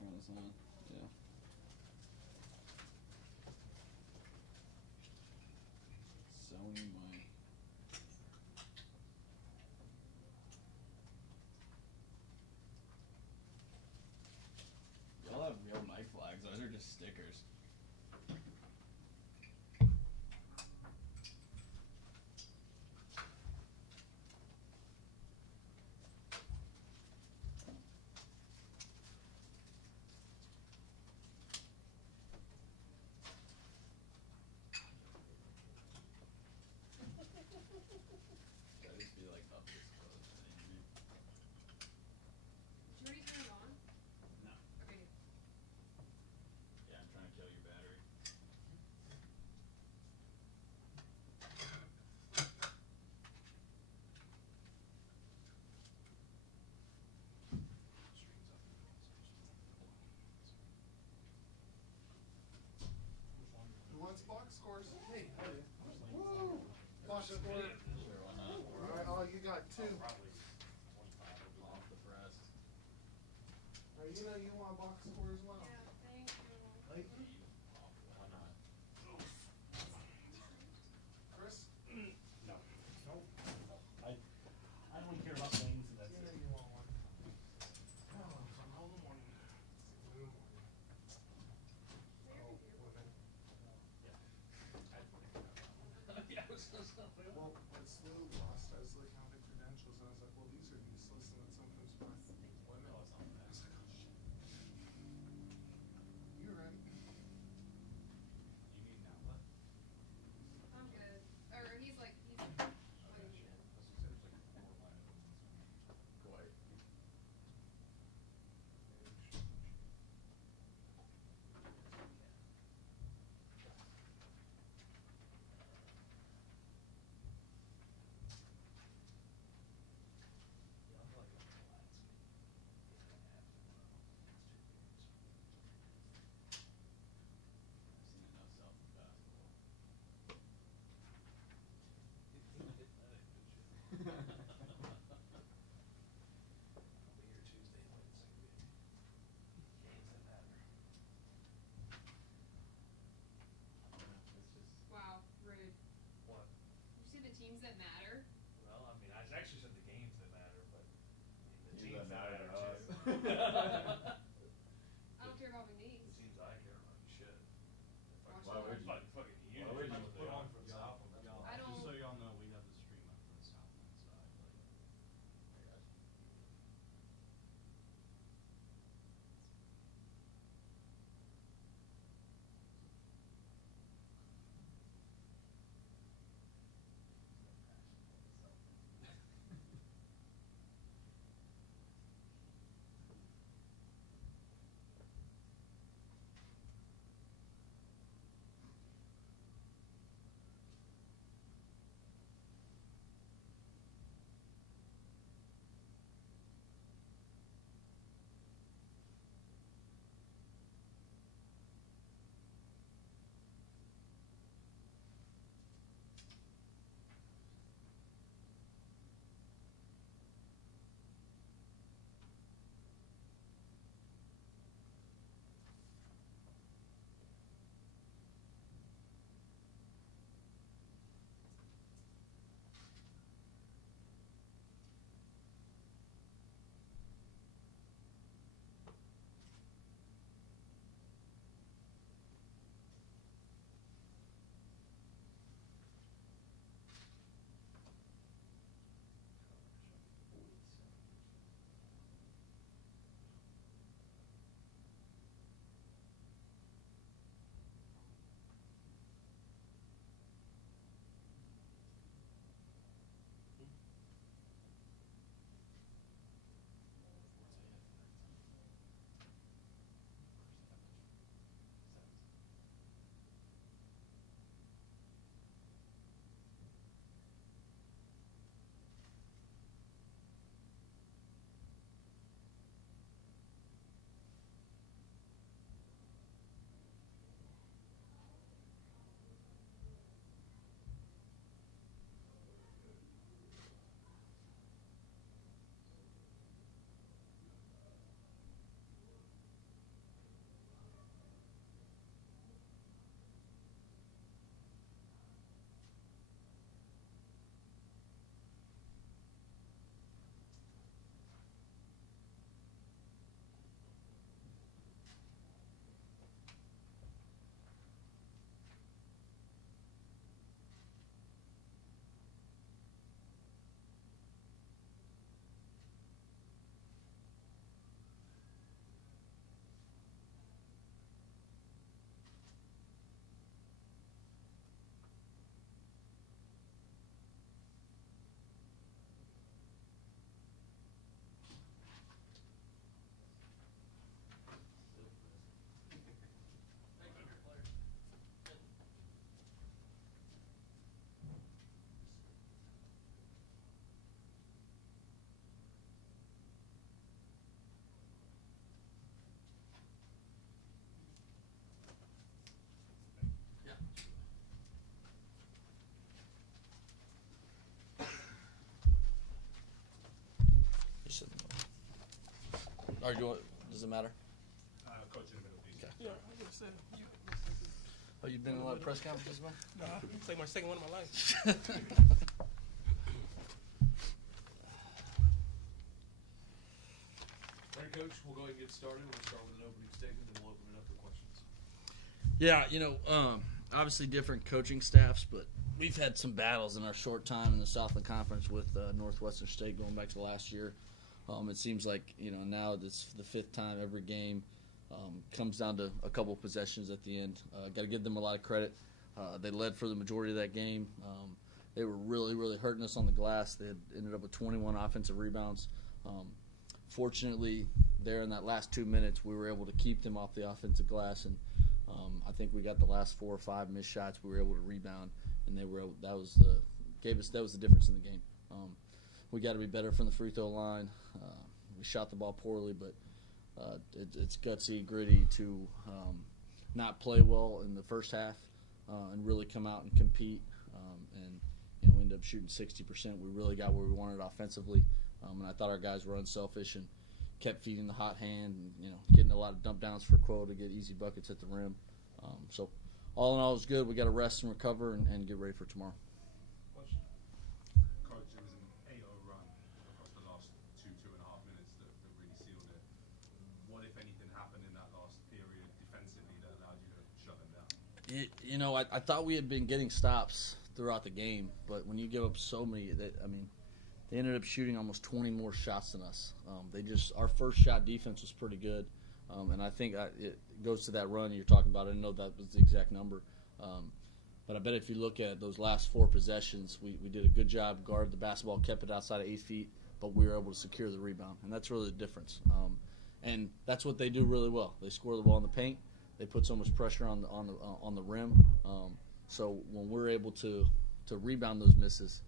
turn this on. Yeah. Sony mic. Y'all have real mic flags. Those are just stickers. That just be like up this close. Did you already turn it on? No. Okay. Yeah, I'm trying to kill your battery. Who wants box scores? Hey, how are you? Woo! Box score. Sure, why not? Alright, oh, you got two. Off the press. Alright, you know you want a box score as well. Yeah, thank you. Like, Why not? Chris? No. Nope. I don't care about things, and that's You know it. you want one. Oh, so I'm home in the morning. In the morning. Oh, women. Yeah. Yeah, I was gonna say. Well, it's Lou lost as like how the credentials, and I was like, well, these are useless, and then sometimes my women. I was like, oh shit. You're right. You need an outlet? I'm good. Or he's like, he's what do you need? Quite. I've seen enough Southland basketball. I'll be here Tuesday and Wednesday. Games that matter. It's just. Wow, rude. What? Did you see the teams that matter? Well, I mean, I actually said the games that matter, but I mean, the Teams teams that that matter matter to too. I don't care about my The knees. teams I care about, you should. Watch Why would you? Fucking unit. Why would you? Put on for the Southland. That's I why. don't- Just so y'all know, we have the stream up for the Southland side, like. I got you. Or does it matter? Coach in the middle, please. Okay. Yeah, I just said you. Oh, you've been in a lot of press conferences, man? Nah, it's like my second one of my life. All right, Coach, we'll go ahead and get started. We'll start with an opening statement, then we'll open it up for questions. Yeah, obviously different coaching staffs, but we've had some battles in our short time in the Southland Conference with Northwestern State going back to last year. It seems like, now this the fifth time every game comes down to a couple of possessions at the end. Got to give them a lot of credit. They led for the majority of that game. They were really, really hurting us on the glass. They had ended up with 21 offensive rebounds. Fortunately, there in that last 2 minutes, we were able to keep them off the offensive glass, and I think we got the last 4 or 5 missed shots. We were able to rebound, and that was the difference in the game. We got to be better from the free throw line. We shot the ball poorly, but it's gutsy, gritty to not play well in the first half and really come out and compete. And we ended up shooting 60%. We really got where we wanted offensively, and I thought our guys were unselfish and kept feeding the hot hand and getting a lot of dump downs for Quo to get easy buckets at the rim. So all in all, it was good. We got to rest and recover and get ready for tomorrow. Question? Coach, it was an 8-0 run across the last 2.5 minutes that really sealed it. What, if anything, happened in that last period defensively that allowed you to shut them down? I thought we had been getting stops throughout the game, but when you give up so many, they ended up shooting almost 20 more shots than us. Our first shot defense was pretty good, and I think it goes to that run you're talking about. I didn't know that was the exact number, but I bet if you look at those last 4 possessions, we did a good job. Guard the basketball, kept it outside of 8 feet, but we were able to secure the rebound, and that's really the difference. And that's what they do really well. They score the ball in the paint. They put so much pressure on the rim. So when we're able to rebound those misses,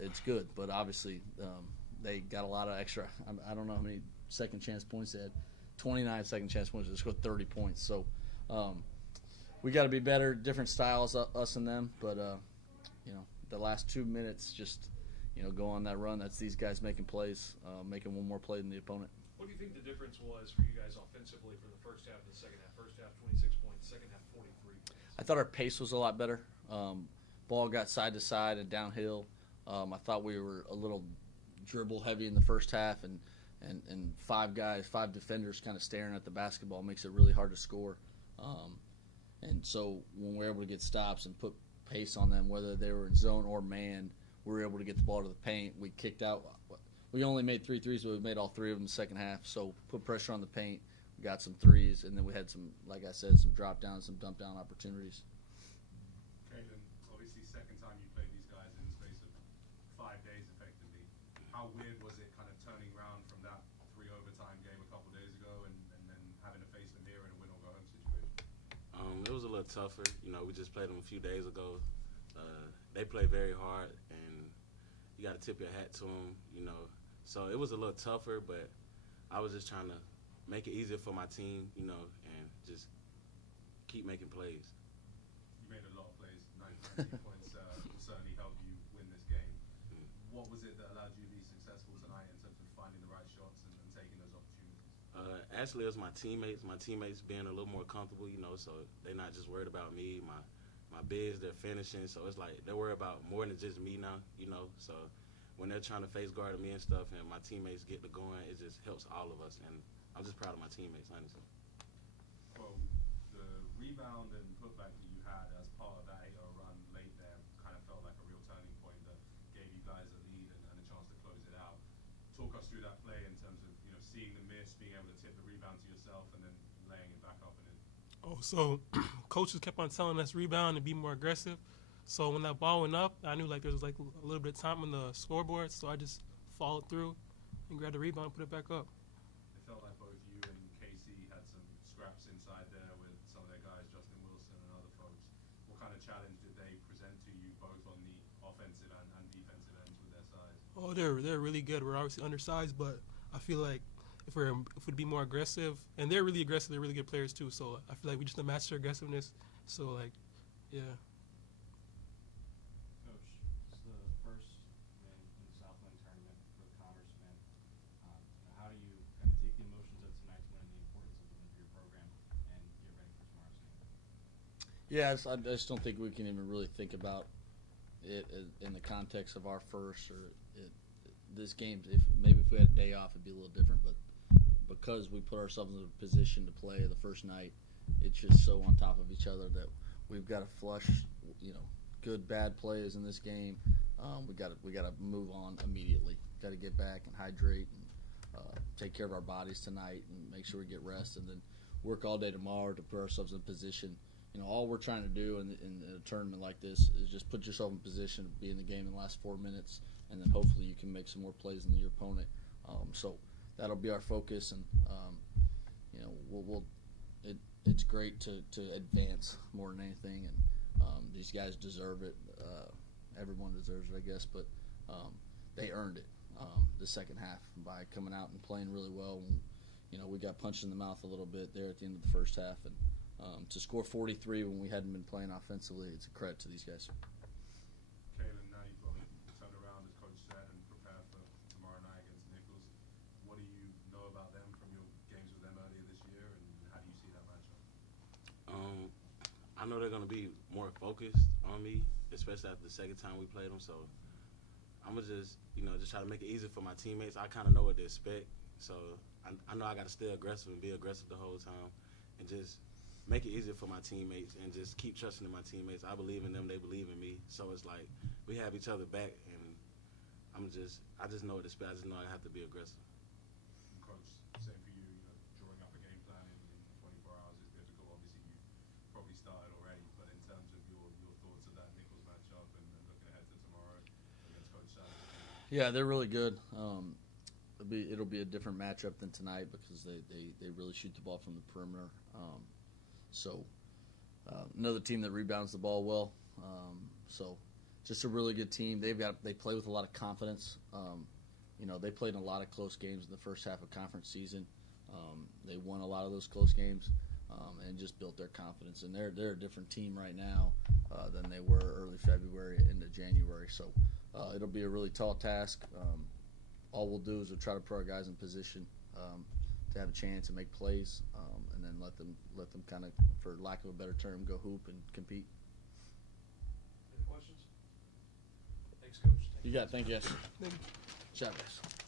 it's good. But obviously they got a lot of extra. I don't know how many second chance points they had. 29 second chance points. They scored 30 points. So we got to be better. Different styles, us and them. But the last 2 minutes, just go on that run. That's these guys making plays, making one more play than the opponent. What do you think the difference was for you guys offensively from the first half to the second half? First half, 26 points. Second half, 43 points. I thought our pace was a lot better. Ball got side to side and downhill. I thought we were a little dribble heavy in the first half, and 5 defenders kind of staring at the basketball makes it really hard to score. And so when we're able to get stops and put pace on them, whether they were in zone or man, we were able to get the ball to the paint. We kicked out. We only made 3 threes, but we made all 3 of them in the second half. So put pressure on the paint. We got some threes, and then we had some, like I said, some drop downs, some dump down opportunities. Kalen, obviously second time you played these guys in the space of 5 days effectively. How weird was it kind of turning around from that 3 overtime game a couple days ago and then having to face them here in a win or go home situation? It was a little tougher. We just played them a few days ago. They play very hard, and you got to tip your hat to them, So it was a little tougher, but I was just trying to make it easier for my team, and just keep making plays. You made a lot of plays. 19 points will certainly help you win this game. What was it that allowed you to be successful tonight in terms of finding the right shots and taking those opportunities? Actually, it was my teammates. My teammates being a little more comfortable, so they're not just worried about me. My bigs, they're finishing, so it's like they're worried about more than just me now, So when they're trying to face guard me and stuff, and my teammates get to going, it just helps all of us. And I'm just proud of my teammates, honestly. Well, the rebound and putback that you had as part of that 8-0 run late there kind of felt like a real turning point that gave you guys a lead and a chance to close it out. Talk us through that play in terms of seeing the miss, being able to tip the rebound to yourself, and then laying it back up and in. So coaches kept on telling us rebound and be more aggressive. So when that ball went up, I knew there was a little bit of time on the scoreboard, so I just followed through and grabbed the rebound and put it back up. It felt like both you and Casey had some scraps inside there with some of their guys, Justin Wilson and other folks. What kind of challenge did they present to you both on the offensive and defensive ends with their size? Oh, they're really good. We're obviously undersized, but I feel like if we'd be more aggressive, and they're really aggressive, they're really good players too. So I feel like we just match their aggressiveness. So yeah. Coach, it's the first win in the Southland tournament for the Commerce men. How do you kind of take Yeah, I just don't think we can even really think about it in the context of our first or this game. If we had a day off, it'd be a little different. But because we put ourselves in a position to play the first night, it's just so on top of each other that we've got to flush, good bad plays in this game. We got to move on immediately. Got to get back and hydrate and take care of our bodies tonight and make sure we get rest, and then work all day tomorrow to put ourselves in position. All we're trying to do in a tournament like this is just put yourself in position to be in the game in the last 4 minutes, and then hopefully you can make some more plays than your opponent. So that'll be our focus, and it's great to advance more than anything, and these guys deserve it. Everyone deserves it, I guess, but they earned it the second half by coming out and playing really well. We got punched in the mouth a little bit there at the end of the first half, and to score 43 when we hadn't been playing offensively, it's a credit to these guys. Kalen, now you've got to turn around, as Coach said, and prepare for tomorrow night against Nichols. What do you know about them from your games with them earlier this year, and how do you see that matchup? I know they're going to be more focused on me, especially after the second time we played them. So I'm going to just try to make it easy for my teammates. I kind of know what to expect. So I know I got to stay aggressive and be aggressive the whole time, and just make it easier for my teammates and just keep trusting in my teammates. I believe in them, they believe in me. So it's like we have each other back, and I just know what to expect. I just know I have to be aggressive. Coach, same for you. Drawing up a game plan in 24 hours is difficult. Obviously, you probably started already, but in terms of your thoughts of that Nichols matchup and looking ahead to tomorrow against Coach Southland. Yeah, they're really good. It'll be a different matchup than tonight because they really shoot the ball from the perimeter. So another team that rebounds the ball well. So just a really good team. They play with a lot of confidence. They played in a lot of close games in the first half of conference season. They won a lot of those close games and just built their confidence. And they're a different team right now than they were early February into January. So it'll be a really tall task. All we'll do is we'll try to put our guys in position to have a chance and make plays, and then let them kind of, for lack of a better term, go hoop and compete. Any questions? Thanks, Coach. You got it. Thank you, guys. Thank you. Shot, guys.